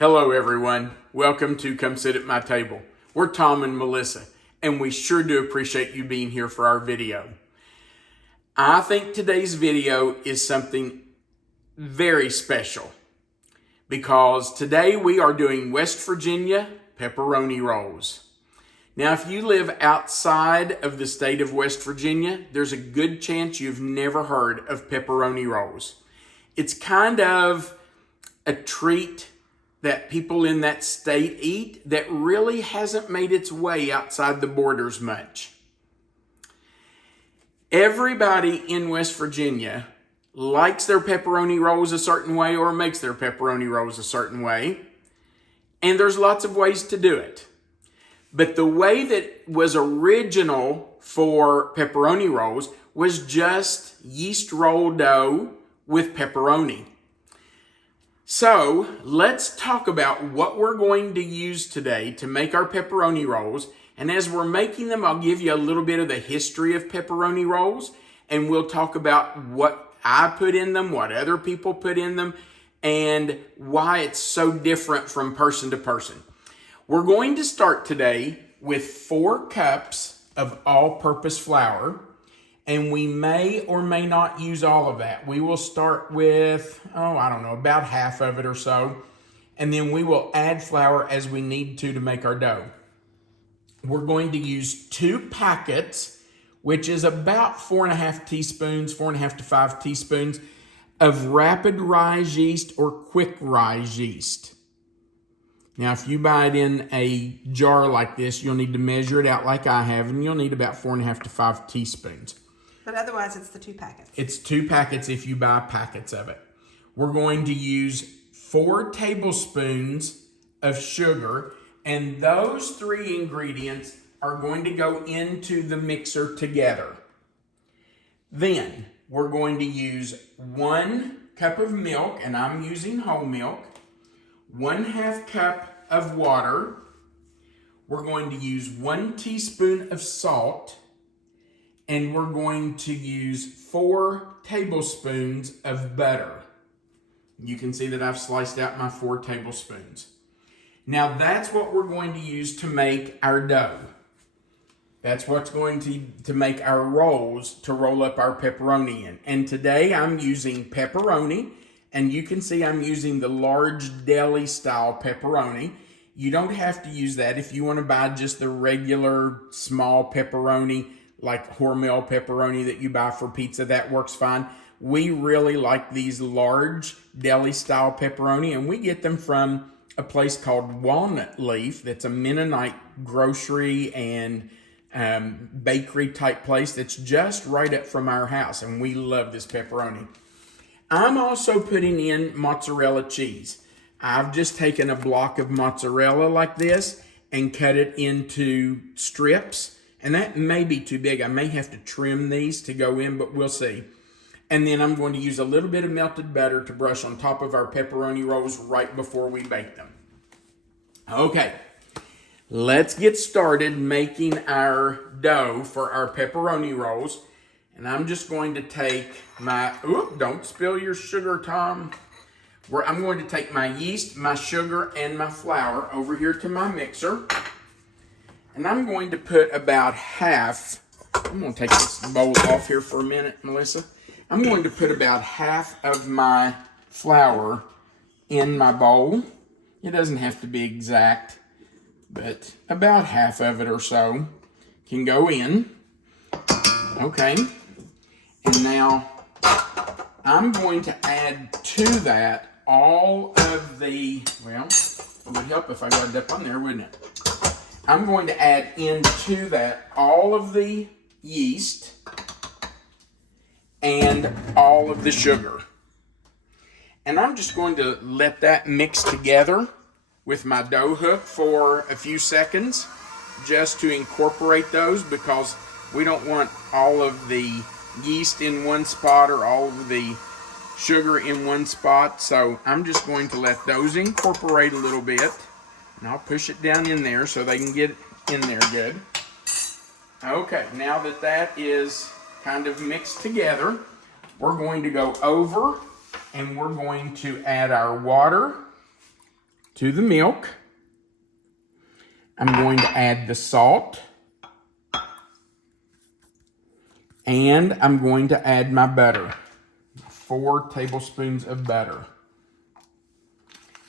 Hello everyone, welcome to Come Sit at My Table. We're Tom and Melissa, and we sure do appreciate you being here for our video. I think today's video is something very special because today we are doing West Virginia pepperoni rolls. Now, if you live outside of the state of West Virginia, there's a good chance you've never heard of pepperoni rolls. It's kind of a treat that people in that state eat that really hasn't made its way outside the borders much. Everybody in West Virginia likes their pepperoni rolls a certain way or makes their pepperoni rolls a certain way, and there's lots of ways to do it. But the way that was original for pepperoni rolls was just yeast roll dough with pepperoni. So let's talk about what we're going to use today to make our pepperoni rolls. And as we're making them, I'll give you a little bit of the history of pepperoni rolls, and we'll talk about what I put in them, what other people put in them, and why it's so different from person to person. We're going to start today with 4 cups of all-purpose flour. And we may or may not use all of that. We will start with, about half of it or so. And then we will add flour as we need to make our dough. We're going to use 2 packets, which is about 4.5 teaspoons, 4.5 to 5 teaspoons of RapidRise yeast or quick rise yeast. Now, if you buy it in a jar like this, you'll need to measure it out like I have, and you'll need about 4.5 to 5 teaspoons. But otherwise, it's the 2 packets. It's 2 packets if you buy packets of it. We're going to use 4 tablespoons of sugar, and those 3 ingredients are going to go into the mixer together. Then we're going to use 1 cup of milk, and I'm using whole milk, 1/2 cup of water. We're going to use 1 teaspoon of salt, and we're going to use 4 tablespoons of butter. You can see that I've sliced out my 4 tablespoons. Now that's what we're going to use to make our dough. That's what's going to make our rolls to roll up our pepperoni in. And today I'm using pepperoni, and you can see I'm using the large deli style pepperoni. You don't have to use that. If you want to buy just the regular small pepperoni, like Hormel pepperoni that you buy for pizza, that works fine. We really like these large deli style pepperoni, and we get them from a place called Walnut Leaf. That's a Mennonite grocery and bakery type place that's just right up from our house, and we love this pepperoni. I'm also putting in mozzarella cheese. I've just taken a block of mozzarella like this and cut it into strips. And that may be too big. I may have to trim these to go in, but we'll see. And then I'm going to use a little bit of melted butter to brush on top of our pepperoni rolls right before we bake them. Okay, let's get started making our dough for our pepperoni rolls. And I'm just going to take my, don't spill your sugar, Tom. I'm going to take my yeast, my sugar, and my flour over here to my mixer. And I'm going to put about half, I'm going to take this bowl off here for a minute, Melissa. I'm going to put about half of my flour in my bowl. It doesn't have to be exact, but about half of it or so can go in. Okay. And now I'm going to add to that all of the, well, it would help if I got it up on there, wouldn't it? I'm going to add into that all of the yeast and all of the sugar. And I'm just going to let that mix together with my dough hook for a few seconds just to incorporate those, because we don't want all of the yeast in one spot or all of the sugar in one spot. So I'm just going to let those incorporate a little bit. And I'll push it down in there so they can get in there good. Okay, now that that is kind of mixed together, we're going to go over and we're going to add our water to the milk. I'm going to add the salt. And I'm going to add my butter. 4 tablespoons of butter.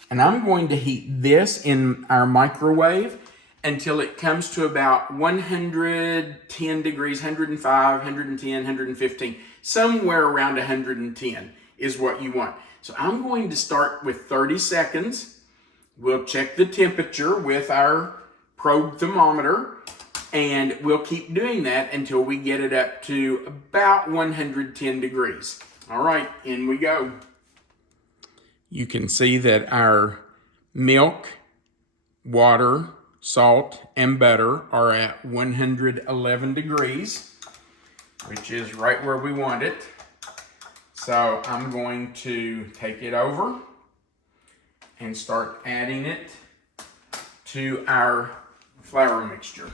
And I'm going to heat this in our microwave until it comes to about 110 degrees, 105, 110, 115. Somewhere around 110 is what you want. So I'm going to start with 30 seconds. We'll check the temperature with our probe thermometer, and we'll keep doing that until we get it up to about 110 degrees. All right, in we go. You can see that our milk, water, salt, and butter are at 111 degrees, which is right where we want it. So I'm going to take it over and start adding it to our flour mixture.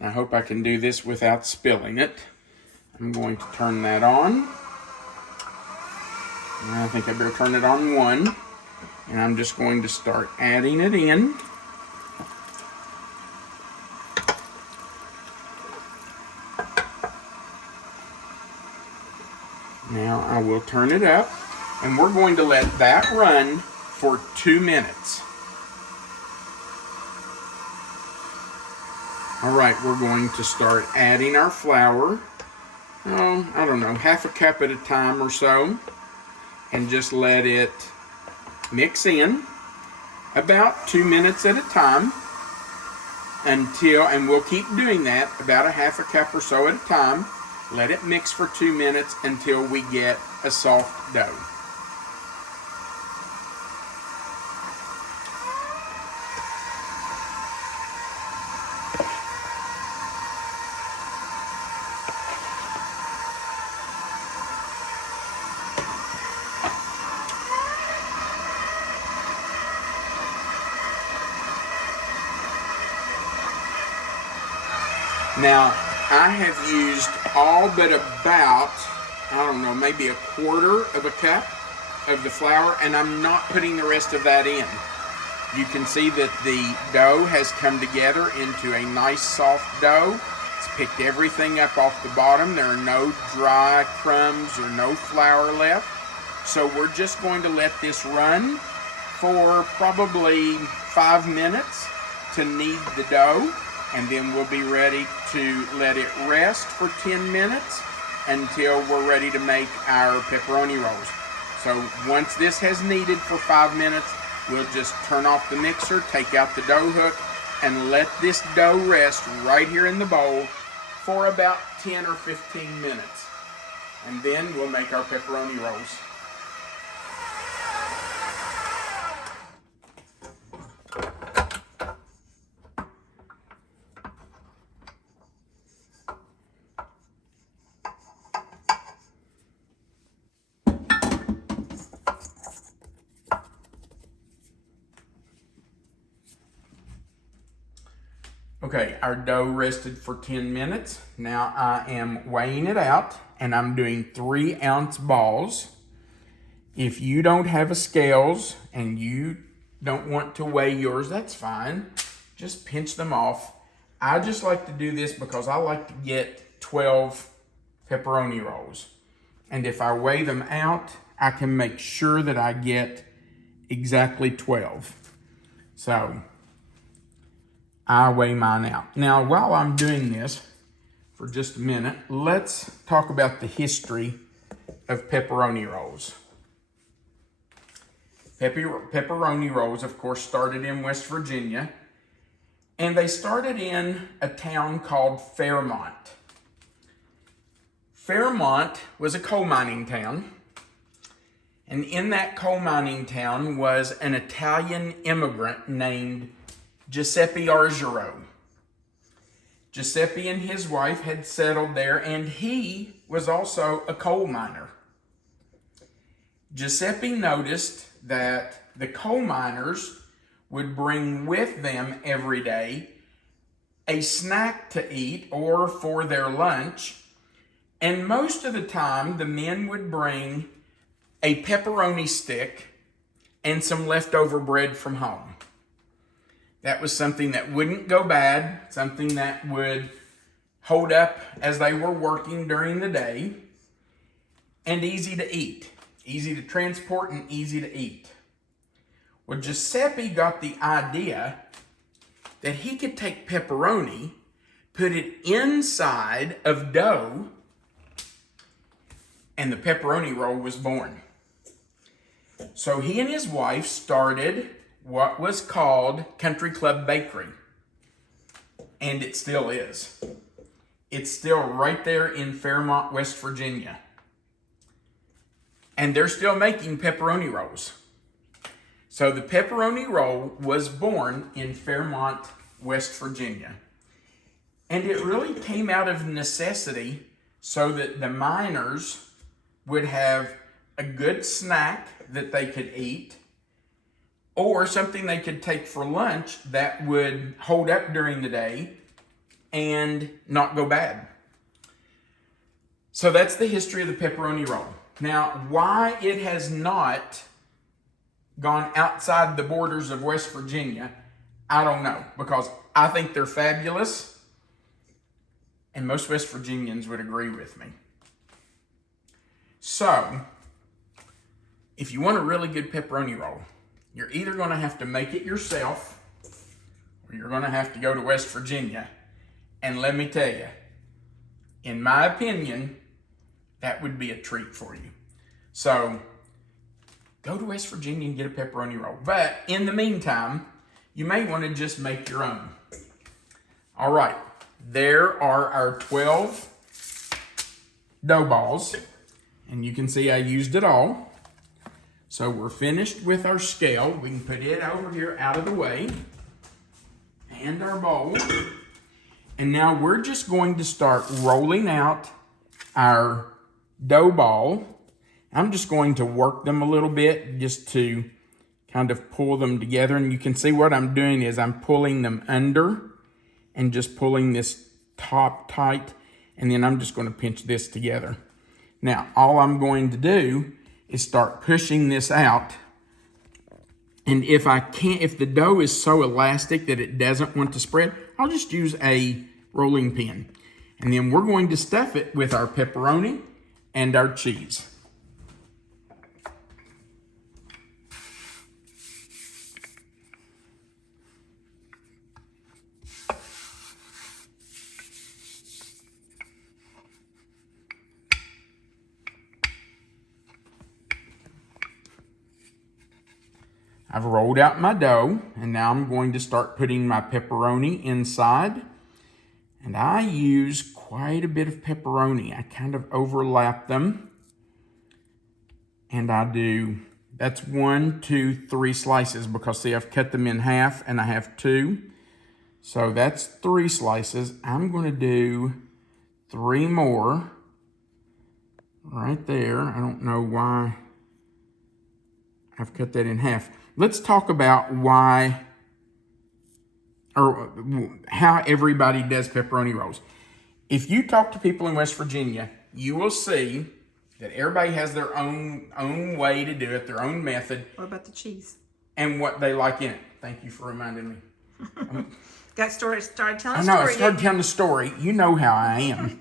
I hope I can do this without spilling it. I'm going to turn that on. And I think I better turn it on 1. And I'm just going to start adding it in. Now I will turn it up, and we're going to let that run for 2 minutes. All right, we're going to start adding our flour. I don't know, half a cup at a time or so, and just let it mix in about 2 minutes at a time and we'll keep doing that about a half a cup or so at a time. Let it mix for 2 minutes until we get a soft dough. Now, I have used all but about, I don't know, maybe a quarter of a cup of the flour, and I'm not putting the rest of that in. You can see that the dough has come together into a nice soft dough. It's picked everything up off the bottom. There are no dry crumbs or no flour left. So we're just going to let this run for probably 5 minutes to knead the dough. And then we'll be ready to let it rest for 10 minutes until we're ready to make our pepperoni rolls. So once this has kneaded for 5 minutes, we'll just turn off the mixer, take out the dough hook, and let this dough rest right here in the bowl for about 10 or 15 minutes. And then we'll make our pepperoni rolls. Okay, our dough rested for 10 minutes. Now I am weighing it out, and I'm doing 3-ounce balls. If you don't have a scales and you don't want to weigh yours, that's fine. Just pinch them off. I just like to do this because I like to get 12 pepperoni rolls. And if I weigh them out, I can make sure that I get exactly 12. So I weigh mine out. Now, while I'm doing this for just a minute, let's talk about the history of pepperoni rolls. Pepperoni rolls, of course, started in West Virginia, and they started in a town called Fairmont. Fairmont was a coal mining town, and in that coal mining town was an Italian immigrant named Giuseppe Argiro. Giuseppe and his wife had settled there, and he was also a coal miner. Giuseppe noticed that the coal miners would bring with them every day a snack to eat or for their lunch, and most of the time the men would bring a pepperoni stick and some leftover bread from home. That was something that wouldn't go bad, something that would hold up as they were working during the day, and easy to eat. Easy to transport and easy to eat. Well, Giuseppe got the idea that he could take pepperoni, put it inside of dough, and the pepperoni roll was born. So he and his wife started what was called Country Club Bakery. And it still is. It's still right there in Fairmont, West Virginia. And they're still making pepperoni rolls. So the pepperoni roll was born in Fairmont, West Virginia. And it really came out of necessity so that the miners would have a good snack that they could eat, or something they could take for lunch that would hold up during the day and not go bad. So that's the history of the pepperoni roll. Now, why it has not gone outside the borders of West Virginia, I don't know, because I think they're fabulous, and most West Virginians would agree with me. So, if you want a really good pepperoni roll, you're either going to have to make it yourself, or you're going to have to go to West Virginia. And let me tell you, in my opinion, that would be a treat for you. So, go to West Virginia and get a pepperoni roll. But in the meantime, you may want to just make your own. All right, there are our 12 dough balls. And you can see I used it all. So we're finished with our scale. We can put it over here out of the way. And our bowl. And now we're just going to start rolling out our dough ball. I'm just going to work them a little bit just to kind of pull them together. And you can see what I'm doing is I'm pulling them under and just pulling this top tight. And then I'm just going to pinch this together. Now, all I'm going to do is start pushing this out. And if the dough is so elastic that it doesn't want to spread, I'll just use a rolling pin. And then we're going to stuff it with our pepperoni and our cheese. I've rolled out my dough, and now I'm going to start putting my pepperoni inside. And I use quite a bit of pepperoni. I kind of overlap them. And I do, that's 1, 2, 3 slices, because see, I've cut them in half and I have 2. So that's 3 slices. I'm going to do 3 more right there. I don't know why I've cut that in half. Let's talk about why, or how everybody does pepperoni rolls. If you talk to people in West Virginia, you will see that everybody has their own way to do it, their own method. What about the cheese? And what they like in it. Thank you for reminding me. Started telling a story. I know, I started telling the story. You know how I am.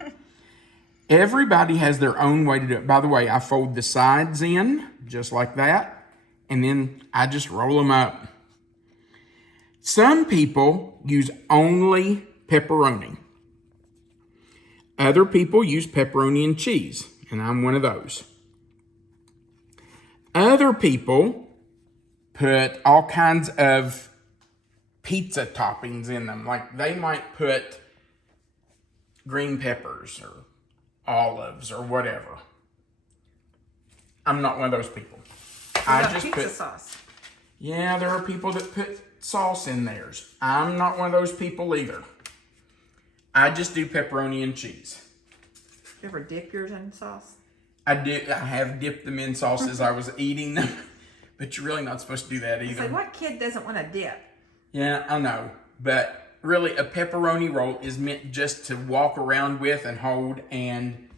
Everybody has their own way to do it. By the way, I fold the sides in, just like that. And then I just roll them up. Some people use only pepperoni. Other people use pepperoni and cheese, and I'm one of those. Other people put all kinds of pizza toppings in them. Like they might put green peppers or olives or whatever. I'm not one of those people. I just pizza sauce. Yeah, there are people that put sauce in theirs. I'm not one of those people either. I just do pepperoni and cheese. You ever dip yours in sauce? I have dipped them in sauce as I was eating them, but you're really not supposed to do that either. So what kid doesn't want to dip? Yeah, I know, but really a pepperoni roll is meant just to walk around with and hold and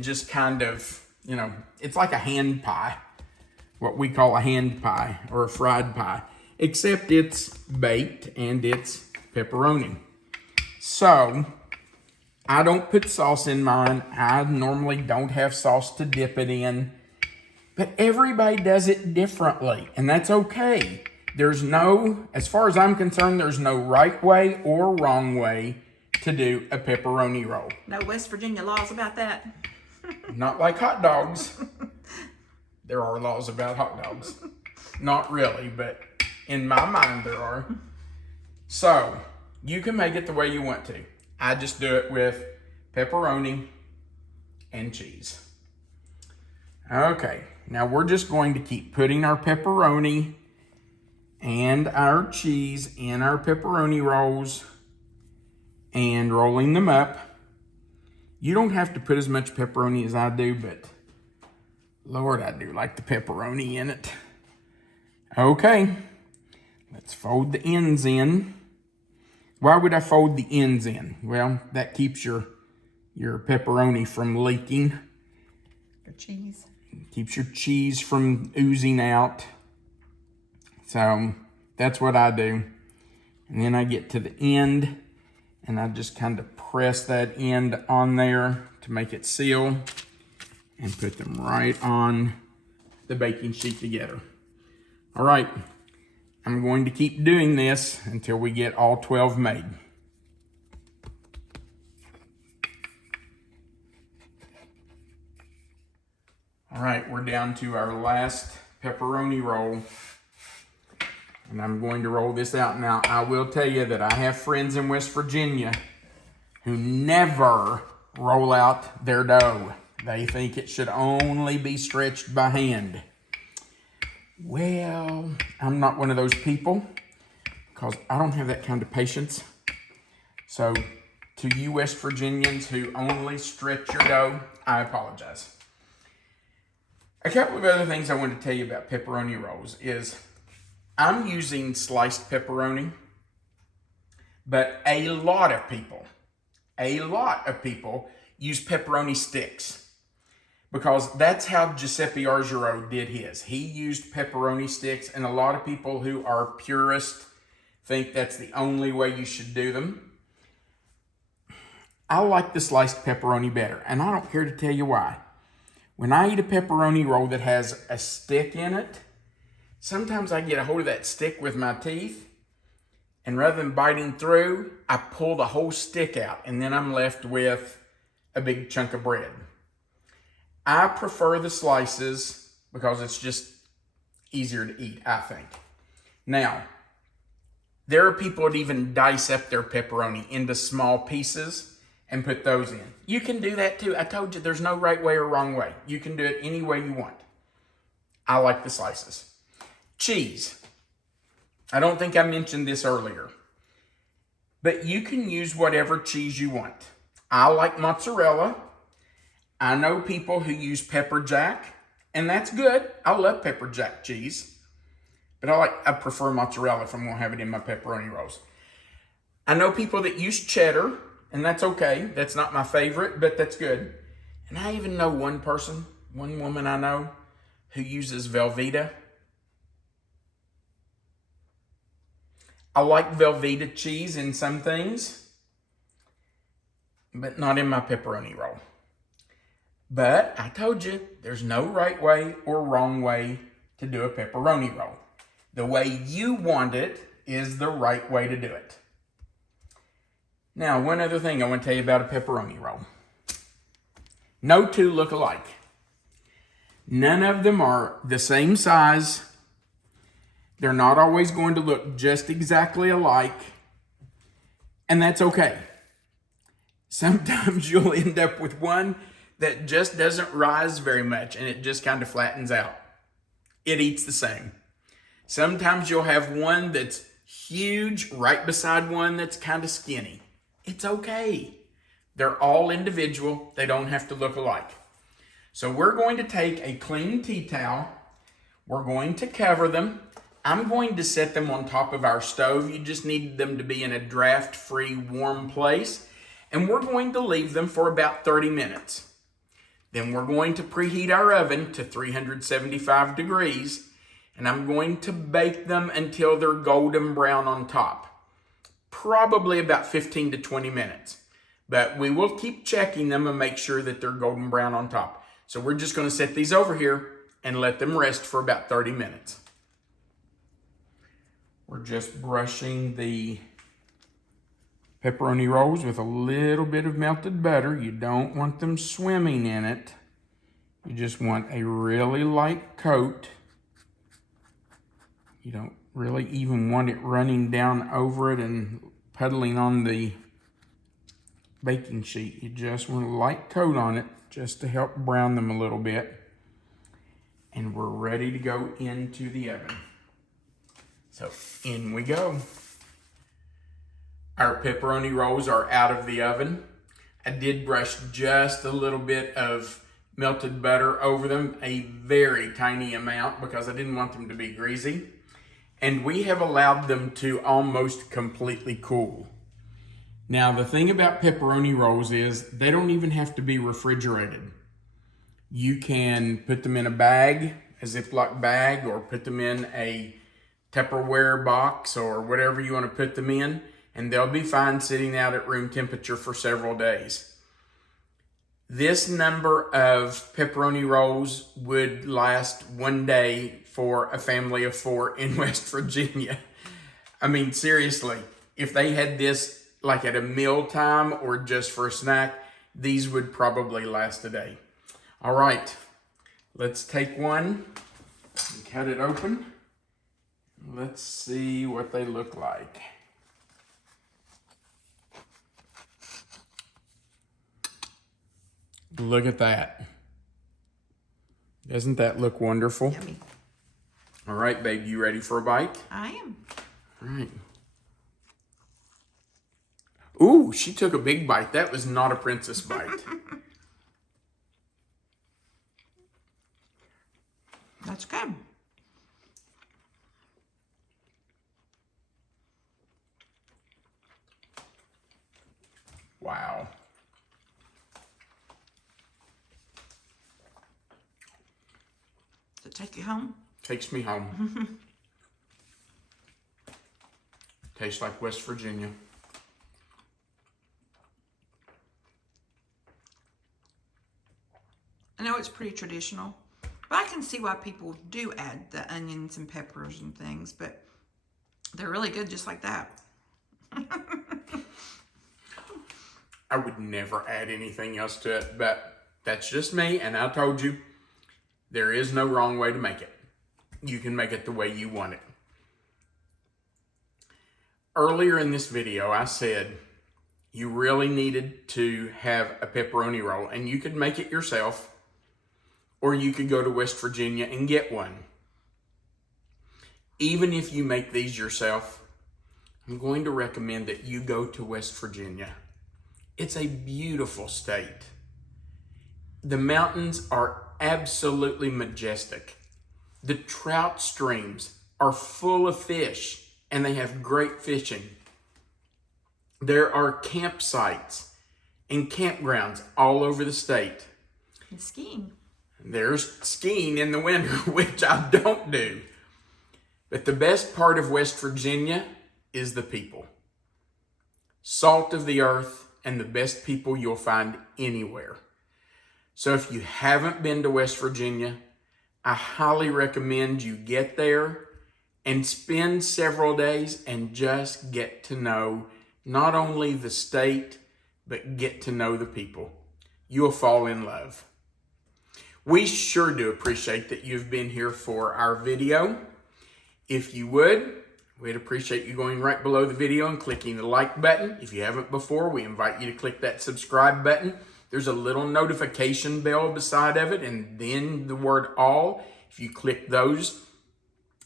just kind of, you know, it's like a hand pie. what we call a hand pie or a fried pie, except it's baked and it's pepperoni. So I don't put sauce in mine. I normally don't have sauce to dip it in, but everybody does it differently, and that's okay. There's no, as far as I'm concerned, there's no right way or wrong way to do a pepperoni roll. No West Virginia laws about that. Not like hot dogs. There are laws about hot dogs. Not really, but in my mind there are. So, you can make it the way you want to. I just do it with pepperoni and cheese. Okay, now we're just going to keep putting our pepperoni and our cheese in our pepperoni rolls and rolling them up. You don't have to put as much pepperoni as I do, but Lord, I do like the pepperoni in it. Okay, let's fold the ends in. Why would I fold the ends in? Well, that keeps your pepperoni from leaking. The cheese. Keeps your cheese from oozing out. So that's what I do. And then I get to the end and I just kind of press that end on there to make it seal and put them right on the baking sheet together. All right, I'm going to keep doing this until we get all 12 made. All right, we're down to our last pepperoni roll. And I'm going to roll this out. Now, I will tell you that I have friends in West Virginia who never roll out their dough. They think it should only be stretched by hand. Well, I'm not one of those people because I don't have that kind of patience. So, to you West Virginians who only stretch your dough, I apologize. A couple of other things I want to tell you about pepperoni rolls is I'm using sliced pepperoni, but a lot of people use pepperoni sticks because that's how Giuseppe Argiro did his. He used pepperoni sticks, and a lot of people who are purists think that's the only way you should do them. I like the sliced pepperoni better, and I don't care to tell you why. When I eat a pepperoni roll that has a stick in it, sometimes I get a hold of that stick with my teeth, and rather than biting through, I pull the whole stick out, and then I'm left with a big chunk of bread. I prefer the slices because it's just easier to eat, I think. Now, there are people that even dice up their pepperoni into small pieces and put those in. You can do that too. I told you there's no right way or wrong way. You can do it any way you want. I like the slices. Cheese. I don't think I mentioned this earlier, but you can use whatever cheese you want. I like mozzarella. I know people who use pepper jack, and that's good. I love pepper jack cheese, but I prefer mozzarella if I'm gonna have it in my pepperoni rolls. I know people that use cheddar, and that's okay. That's not my favorite, but that's good. And I even know one woman I know who uses Velveeta. I like Velveeta cheese in some things, but not in my pepperoni roll. But I told you, there's no right way or wrong way to do a pepperoni roll. The way you want it is the right way to do it. Now, one other thing I want to tell you about a pepperoni roll. No two look alike. None of them are the same size. They're not always going to look just exactly alike, and that's okay. Sometimes you'll end up with one that just doesn't rise very much, and it just kind of flattens out. It eats the same. Sometimes you'll have one that's huge right beside one that's kind of skinny. It's okay. They're all individual. They don't have to look alike. So we're going to take a clean tea towel. We're going to cover them. I'm going to set them on top of our stove. You just need them to be in a draft-free, warm place. And we're going to leave them for about 30 minutes. Then we're going to preheat our oven to 375 degrees, and I'm going to bake them until they're golden brown on top. Probably about 15 to 20 minutes. But we will keep checking them and make sure that they're golden brown on top. So we're just going to set these over here and let them rest for about 30 minutes. We're just brushing the pepperoni rolls with a little bit of melted butter. You don't want them swimming in it. You just want a really light coat. You don't really even want it running down over it and puddling on the baking sheet. You just want a light coat on it just to help brown them a little bit. And we're ready to go into the oven. So in we go. Our pepperoni rolls are out of the oven. I did brush just a little bit of melted butter over them, a very tiny amount because I didn't want them to be greasy. And we have allowed them to almost completely cool. Now the thing about pepperoni rolls is they don't even have to be refrigerated. You can put them in a bag, a Ziploc bag, or put them in a Tupperware box or whatever you want to put them in, and they'll be fine sitting out at room temperature for several days. This number of pepperoni rolls would last one day for a family of 4 in West Virginia. I mean, seriously, if they had this like at a meal time or just for a snack, these would probably last a day. All right, let's take one and cut it open. Let's see what they look like. Look at that. Doesn't that look wonderful? Yummy. All right, babe, you ready for a bite? I am. All right. Ooh, she took a big bite. That was not a princess bite. That's good. Wow. Does it take you home? Takes me home. Tastes like West Virginia. I know it's pretty traditional, but I can see why people do add the onions and peppers and things, but they're really good just like that. I would never add anything else to it, but that's just me, and I told you, there is no wrong way to make it. You can make it the way you want it. Earlier in this video, I said you really needed to have a pepperoni roll, and you could make it yourself, or you could go to West Virginia and get one. Even if you make these yourself, I'm going to recommend that you go to West Virginia. It's a beautiful state. The mountains are absolutely majestic. The trout streams are full of fish, and they have great fishing. There are campsites and campgrounds all over the state. And skiing. There's skiing in the winter, which I don't do. But the best part of West Virginia is the people. Salt of the earth and the best people you'll find anywhere. So if you haven't been to West Virginia, I highly recommend you get there and spend several days and just get to know not only the state, but get to know the people. You'll fall in love. We sure do appreciate that you've been here for our video. If you would, we'd appreciate you going right below the video and clicking the like button. If you haven't before, we invite you to click that subscribe button. There's a little notification bell beside of it, and then the word all. If you click those,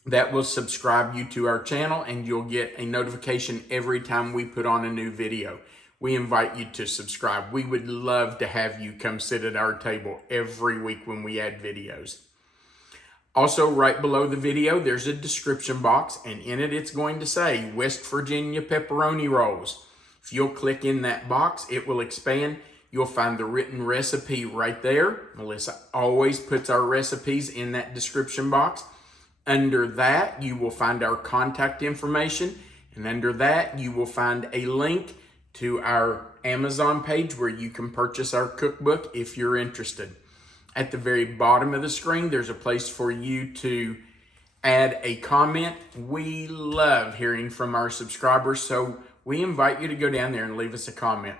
that will subscribe you to our channel, and you'll get a notification every time we put on a new video. We invite you to subscribe. We would love to have you come sit at our table every week when we add videos. Also, right below the video, there's a description box, and in it, it's going to say West Virginia pepperoni rolls. If you'll click in that box, it will expand. You'll find the written recipe right there. Melissa always puts our recipes in that description box. Under that, you will find our contact information. And under that, you will find a link to our Amazon page where you can purchase our cookbook if you're interested. At the very bottom of the screen, there's a place for you to add a comment. We love hearing from our subscribers, so we invite you to go down there and leave us a comment.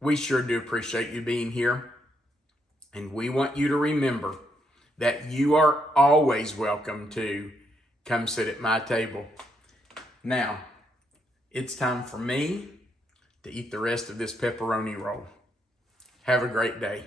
We sure do appreciate you being here, and we want you to remember that you are always welcome to come sit at my table. Now, it's time for me to eat the rest of this pepperoni roll. Have a great day.